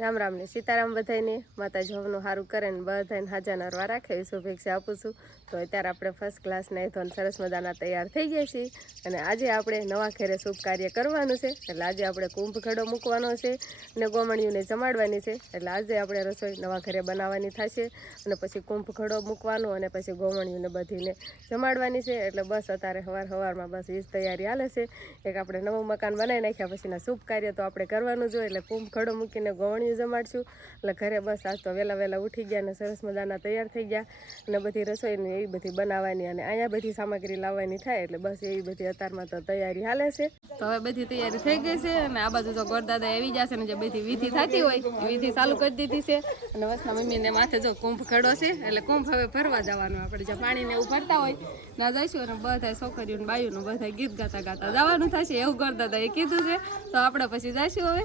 રામ રામ ને સીતારામ બધાને માતા જવનું સારું કરે ને બધાને હાજા નરવા રાખે. એવી શુભેચ્છા આપું છું. તો અત્યારે આપણે ફર્સ્ટ ક્લાસ નાઈ ધોન સરસ મજાના તૈયાર થઈ ગયા છીએ. અને આજે આપણે નવા ઘેરે શુભ કાર્ય કરવાનું છે. એટલે આજે આપણે કુંભ ઘડો મૂકવાનો છે અને ગોમણીઓને જમાડવાની છે. એટલે આજે આપણે રસોઈ નવા ઘરે બનાવવાની થશે અને પછી કુંભ ઘડો મૂકવાનો અને પછી ગોમણીઓને બધીને જમાડવાની છે. એટલે બસ અત્યારે સવાર સવારમાં બસ એ જ તૈયારી હાલે છે. એક આપણે નવું મકાન બનાવી નાખ્યા પછીના શુભ કાર્ય તો આપણે કરવાનું જોઈએ એટલે કુંભ ઘડો મૂકીને ગોવણિયું જમાડશું. એટલે ઘરે બસ આજ તો વહેલા વહેલા ઉઠી ગયા અને સરસ મજાના તૈયાર થઈ ગયા. અને બધી રસોઈની એવી બધી બનાવવાની અને અહીંયા બધી સામગ્રી લાવવાની થાય એટલે બસ એવી બધી અત્યારમાં તો તૈયારી હાલે છે. તો હવે બધી તૈયારી થઈ ગઈ છે અને આ બાજુ તો ગોરદાદા એવી જશે ને જે બધી વિધિ થતી હોય વિધિ ચાલુ કરી દીધી છે. અને વસના મમ્મીને માથે જો કુંભ ખડો છે, એટલે કુંભ હવે ભરવા જવાનું આપણે જે પાણીને એવું ભરતા હોય, ના જઈશું અને બધા છોકરીઓને બાયું બધા ગીત ગાતા ગાતા જવાનું થશે એવું ગોરદાદાએ કીધું છે. તો આપણે પછી જઈશું હવે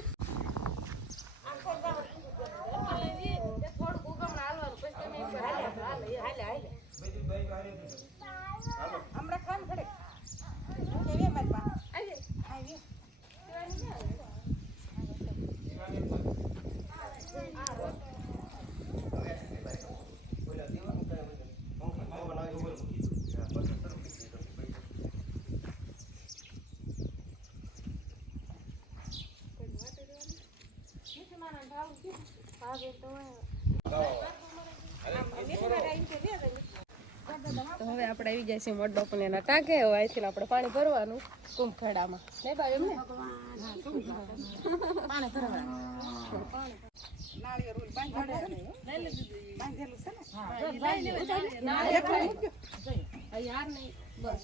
તો હવે આપણે આવી જાય છે મોટો પણ એના ટાંકે હવે અહીંથી આપણે પાણી ભરવાનું કુંભખેડામાં નહીં ભાઈ, એમને? યાર નહીં બસ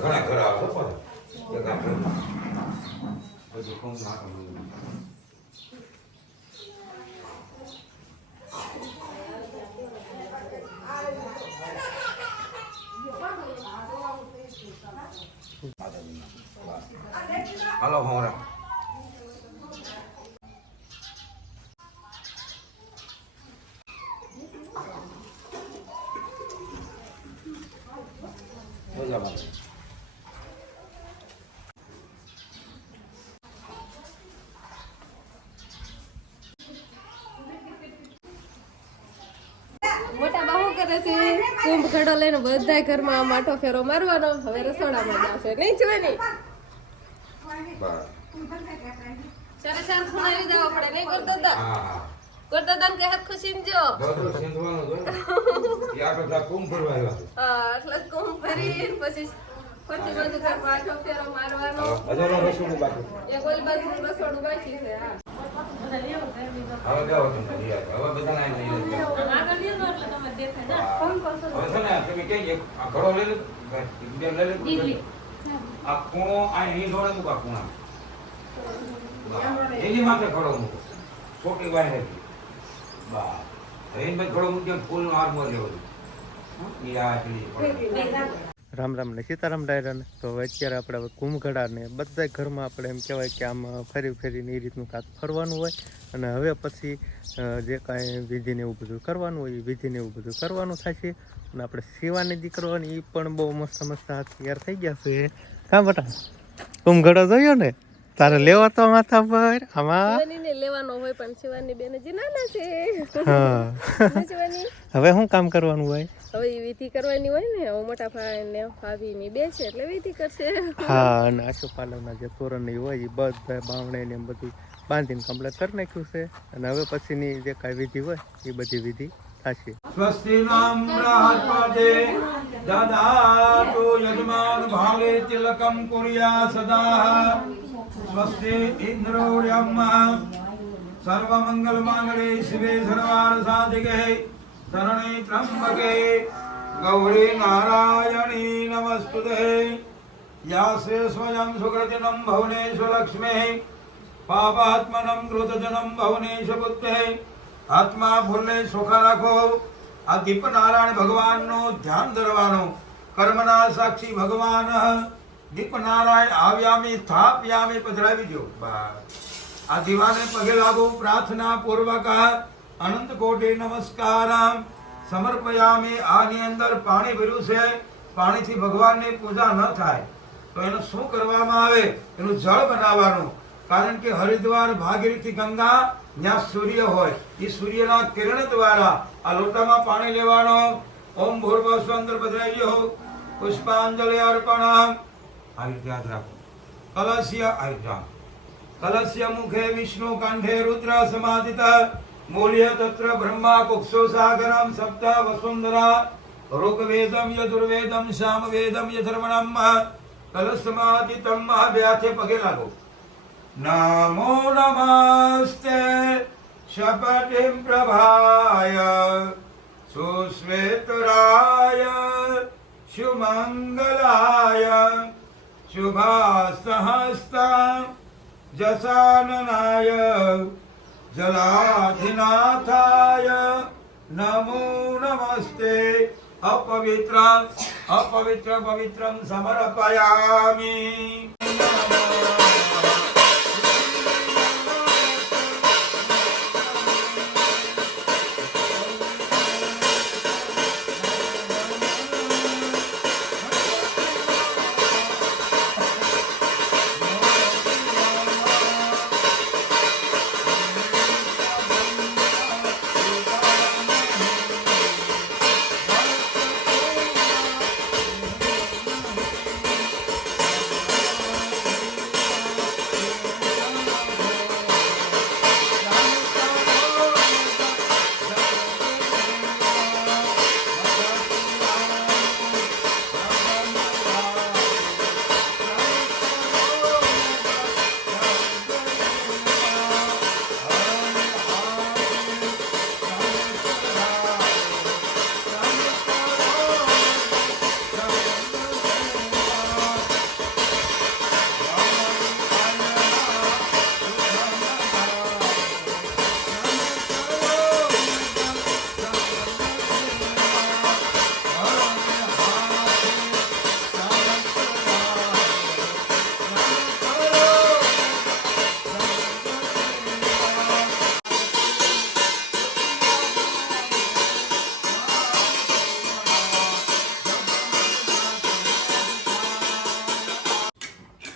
ઘણા ઘર આવે પણ એક આપણે પછી કોણ નાખવાનું હાલો કરે છે? કુંભ ઘડો લઈને બધા ઘરમાં માટો ફેરો મારવાનો. હવે રસોડામાં જશે નહીં જોવાની બસ સારે સાર ખુણાવી દેવા પડે નહીં કરતા હા હા. કે હાથ ખુશી જો. બધું સેંધવાનું જ ને. એ આપણે ત્યાં કુંભ ફરવા આવ્યા હા એટલે કુંભ ભરી પછી ફરતી બાજુ ઘર માટો ફેરો મારવાનો. હજારો રસોડું બાકી એક ઓલી બાજુ રસોડું બાકી છે હા. હવે જાઓ તમે લઈ આવો. હવે બધાને અહીં લઈ લેજો. હવે છે ને તમે કઈ એક લઈ લો. લઈ લો. આ ખૂણો અહીં જોડે મૂકો ખૂણા? એની માથે ખડો મૂકો. ખોટી હતી બસ. રહીનભાઈ ઘડો મૂક્યો ફૂલનો હાર મોર લેવો. રામ રામ ને સીતારામ ડાયરાને તો અત્યારે આપણે કુંભઘડા ને બધા ઘરમાં આપણે એમ કહેવાય કે આમ ફરી ફરીને એ રીતનું કાંક ફરવાનું હોય. અને હવે પછી જે કાંઈ વિધિને એવું બધું કરવાનું હોય એ વિધિને એવું બધું કરવાનું થાય છે. અને આપણે સેવાની દી કરવાની એ પણ બહુ મસ્ત મસ્ત હાથ તૈયાર થઈ ગયા છે. કાં બટા. કુંભઘડો જોયો ને? તારે લેવો તો માથા પર આમાં. ને લેવાનો હોય પણ શિવાની બેન હજી નાના છે. હા. હવે શું કામ કરવાનું હોય? હવે વિધિ કરવાની હોય ને હવે મોટા ભાઈ ને ભાભી ની બે છે એટલે વિધિ કરશે. હા અને આશુપાલવના જે તોરણ હોય એ બધા બાવણે ને બધું બાંધીને કમ્પ્લીટ કરી નાખ્યું છે. અને હવે પછીની જે કાંઈ વિધિ હોય એ બધી વિધિ થશે સ્વસ્તિ નામ બૃહસ્પતે દદાતુ યજમાન ભાગે તિલકમ કુર્યા સદા સ્વસ્તિ ઇન્દ્રોર્યમ સર્વમંગલ માંગળે શિવે સર્વાર સાધિકે, શરણે ત્રંબકે ગૌરી નારાયણી નમસ્તુતે. યાસે સ્વયં સુકૃતિનમ ભુવનેશ્વર લક્ષ્મી, પાપાત્મનમ કૃતજનમ ભવનેશ બુદ્ધે આત્મા ભૂલને સોખા રાખો. આ દીપ નારાયણ ભગવાનનું ધ્યાન ધરવાનું. કર્મના સાક્ષી ભગવાન. દીપ નારાયણ આવ્યામી સ્થાપ્યામી પધરાવી દો બસ. આ દીવાને પગે લાગુ, પ્રાર્થના પૂર્વક. અનંત કોટી નમસ્કાર. સમર્પયામી, આની અંદર પાણી ભર્યું છે. પાણીથી ભગવાનની પૂજા ન થાય. તો એનું શું કરવામાં આવે? એનું જળ બનાવવાનું. કારણ કે હરિદ્વાર ભાગીરથી ગંગા જ્યાં સૂર્ય હોય એ સૂર્યના કિરણ દ્વારા આ લોટામાં પાણી લેવાનો. ઓમ ભૂર્ભસ્વ અંદર બદલાઈ પુષ્પાંજલિ અર્પણ. આવી યાદ રાખો કલશ્ય આ કલશ્ય મુખે વિષ્ણુ કંઠે રુદ્ર સમાધિત. મૂલ્ય તત્ર બ્રહ્મા કુક્ષો સાગરમ સપ્ત વસુંધરા. ઋગ્વેદમ યજુર્વેદમ, સામવેદમ કલશ કલસમાધિતમ વ્યાથે પગે લાગો. નમો નમસ્તે શપટિમ પ્રભાય સુશ્વેતરાય શુમંગલાય શુભાસહસ્તા જસાનનાય જલાધિનાથાય નમો નમસ્તે અપવિત્ર અપવિત્ર પવિત્રમ સમર્પયામિ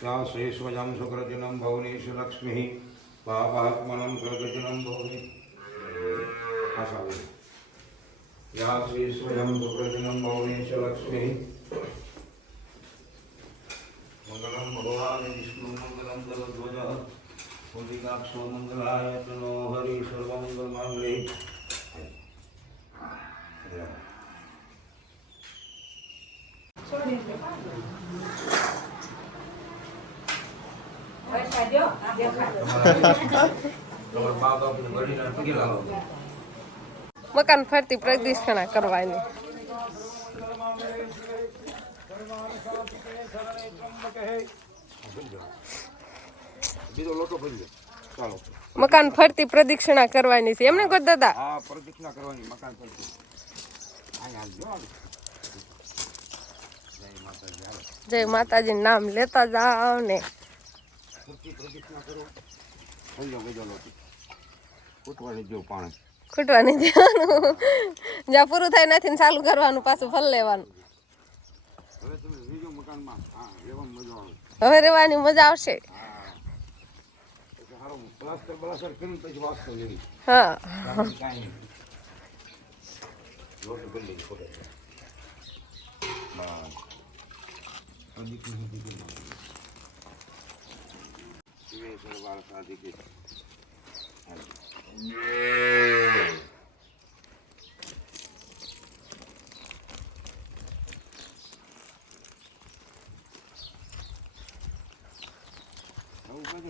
શ્રેષ્વજમ સુકૃતિનમ ભવનેશુ લક્ષ્મી પાપાત્મનમ પ્રગતિનમ ભવને આશા યા શ્રેષ્વજમ સુકૃતિનમ ભવનેશુ લક્ષ્મી મંગલમ ભગવાન વિષ્ણુ મંગલમ ગરુડધ્વજ પુંડિકાક્ષો મંગલાય તનો હરિ સર્વમંગલ માંગલે તમારા મા બાપને વડીલોને પગે લાગો મકાન ફરતી પ્રદક્ષિણા કરવાની. મકાન ફરતી પ્રદક્ષિણા કરવાની છે. એમને કહો દાદા. પ્રદક્ષિણા કરવાની મકાન જય માતાજી નામ લેતા જાવ ને. ફરતી પ્રદક્ષિણા કરો. થઈ જાઓ બીજો લોટો ફૂટવાની જેવું પાણી. ખૂટવાની દેવાનું જ્યાં પૂરું થાય નથી ને ચાલુ કરવાનું પાછું ફલ લેવાનું. હવે તમે બીજો મકાનમાં હા લેવામાં મજા આવે. હવે રહેવાની મજા આવશે. પછી પ્લાસ્ટર બ્લાસ્ટર પછી વાસ્તો લેવી હા. લોટ બસ શિવેશ્વર વાળ સાધિકે મકાન સારા બની ગયા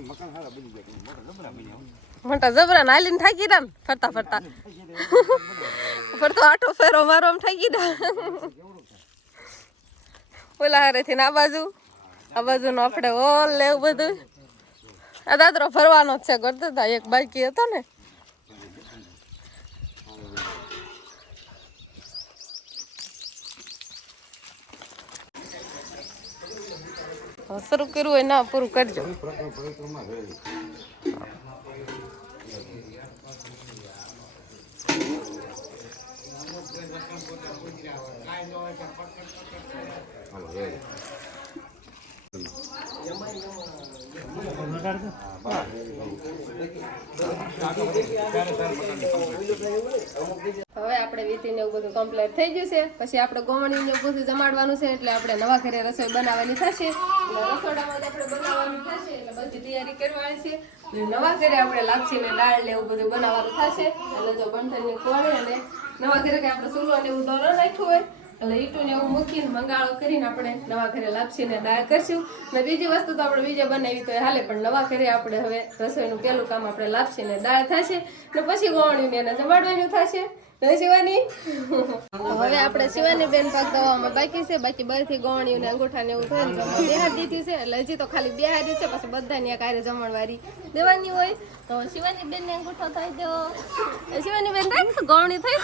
મોટા જબરા બન્યા મોટા જબરા ને હાલીને થાકી ને? ફરતા ફરતા. ફરતો આટો ફેરો મારો આમ થાકી રહ્યા ઓલા હારેથી ને આ બાજુ. આ બાજુ નો આપણે ઓલ લેવું બધું. આ દાદરો ફરવાનો જ છે હતા એક બાકી હતો ને. શરૂ કર્યું હોય, ના, પૂરું કરજો. હવે આપણે વીતીને એવું બધું કમ્પ્લીટ થઈ ગયું છે. પછી આપણે ગોમણીને એવું બધું જમાડવાનું છે, એટલે આપણે નવા ઘરે રસોઈ બનાવવાની થશે. બનાવવાનું થશે બધી તૈયારી કરવાની છે. નવા ઘરે આપણે લાપસી ને દાળ ને એવું બધું બનાવવાનું થશે. એટલે જો બંધનની ખોળે અને નવા ઘરે આપણે ચૂલો ને એવું દોરો નાખ્યું હોય એટલે ઈટું ને એવું મૂકીને મંગાળો કરીને આપણે નવા ઘરે લાપસી ને દાળ કરશું. ને બીજી વસ્તુ તો આપણે બીજે બનાવી તો હાલે પણ નવા ઘરે આપણે હવે રસોઈનું પહેલું કામ આપણે લાપસી ને દાળ થશે ને પછી ગોળીને એને જમાડવાનું થશે. ને શિવાની? હવે આપણે શિવાની બેન પાક દવામાં બાકી છે. બાકી બધી ગોણિયું ને અંગૂઠા ને એવું થયું ને બેહાર દીધી છે. એટલે હજી તો ખાલી બેહારી છે પછી બધાની આ કાર્ય જમણવારી દેવાની હોય. તો શિવાની બેન ને અંગૂઠો થઈ દો. શિવાની બેન રાખ ગોળણી થઈ.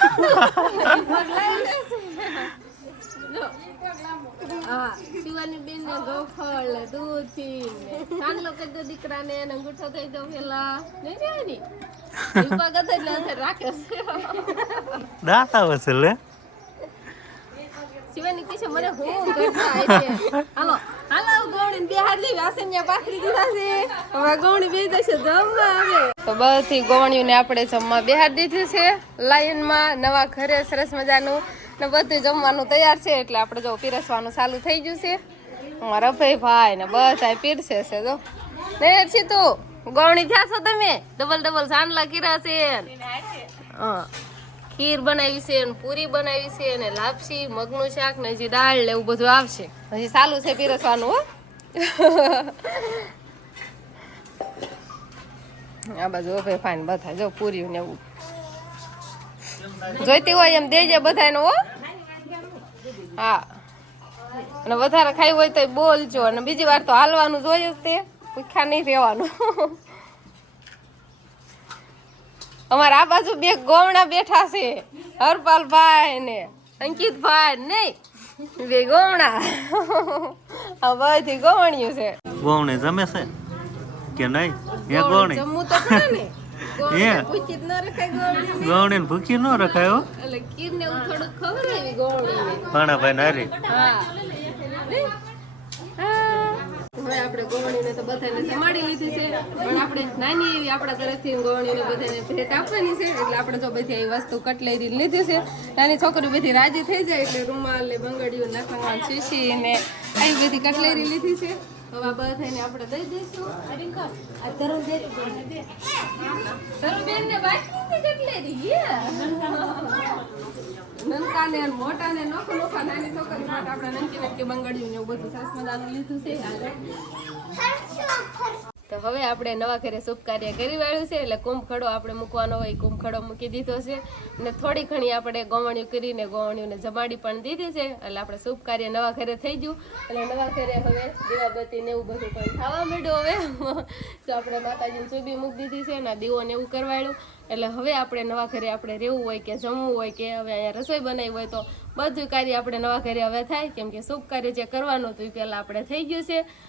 હા શિવાની બેન ને ગોફળ ને દૂધથી ને ચાંદલો કરી દો દીકરાને ને અંગૂઠો થઈ દો પેલા. નહીં ની દીપા ગતે એટલે રાખે છે. દાતા હશે શિવાની કહે મને હું કરતા છે હાલો. હાલો ગોળી બે હાથ લેવી આસન્યા પાથરી દીધા છે. હવે ગોળી બે જશે જમવા આવે. તો બધી ગોળીઓને આપણે જમવા બેહાર દીધી છે લાઈનમાં. નવા ઘરે સરસ મજાનું ને બધું જમવાનું તૈયાર છે એટલે આપણે જો પીરસવાનું ચાલુ થઈ ગયું છે. મારા ભાઈ ભાઈ ને બધા પીરસે છે જો. નહીં છે તું ગવણી થયા છો તમે? ડબલ ડબલ સાંડલા કીરા છે હા. ખીર બનાવી છે પૂરી બનાવી છે ને, લાપસી, મગનું શાક ને હજી દાળ ને એવું બધું આવશે. હજી ચાલુ છે પીરસવાનું, હો. આ બાજુ ભાઈ ફાઈન બધા જો પૂરી ને એવું જોઈતી હોય એમ દેજે બધાને હો. હા. અને વધારે ખાઈ હોય તો બોલજો. અને બીજી વાર તો હાલવાનું જોઈએ તે. ભૂખ્યા નહીં રહેવાનું. અમારા આ બાજુ બે ગોમણા બેઠા છે. હરપાલભાઈ ને અંકિતભાઈ નહીં. બે ગોમણા આ બધી ગોવણિયું છે. ગોવણે જમે છે કે નહીં? એ ગોવણી જમવું તો ને. હે. ન રખાય. ભૂખી ન રખાય હો. એટલે નારી હવે આપણે ગોવણીને તો બધાને જમાડી લીધી છે. પણ આપણે નાની એવી આપણા તરફથી ગોવણીને બધાને ભેટ આપવાની છે. એટલે આપણે તો બધી એ વસ્તુ કટલેરી લીધી છે. નાની છોકરી બધી રાજી થઈ જાય એટલે રૂમાલ ને બંગડીઓ નાખવા શીશી ને આવી બધી કટલેરી લીધી છે. હવે આ બધાને આપણે દઈ દઈશું. રિંકલ, આ ધરું દે તરુણ બેન ને બાકી ને મોટા ને નોખો નોખા નાની છોકરી માટે આપણે નનકી નનકી બંગડીયું ને એવું બધું સાસમાં મજાનું લીધું છે. હાલે. તો હવે આપણે નવા ઘરે શુભ કાર્ય કરી વાળ્યું છે એટલે કુંભખડો આપણે મૂકવાનો હોય, કુંભખડો મૂકી દીધો છે. અને થોડી ઘણી આપણે ગોવણિયું કરીને ગવણીઓને જમાડી પણ દીધી છે. એટલે આપણે શુભ કાર્ય નવા ઘરે થઈ ગયું. એટલે નવા ઘરે હવે દીવાબત્તી ને એવું બધું પણ ખાવા માંડ્યું હવે. તો આપણે માતાજીને સુબી મૂકી દીધી છે અને દીવો ને એવું કરવાડ્યું એટલે હવે આપણે નવા ઘરે આપણે રહેવું હોય કે જમવું હોય કે હવે અહીંયા રસોઈ બનાવી હોય તો બધું કાર્ય આપણે નવા ઘરે હવે થાય. કેમ કે શુભ કાર્ય જે કરવાનું હતું એ પહેલાં આપણે થઈ ગયું છે.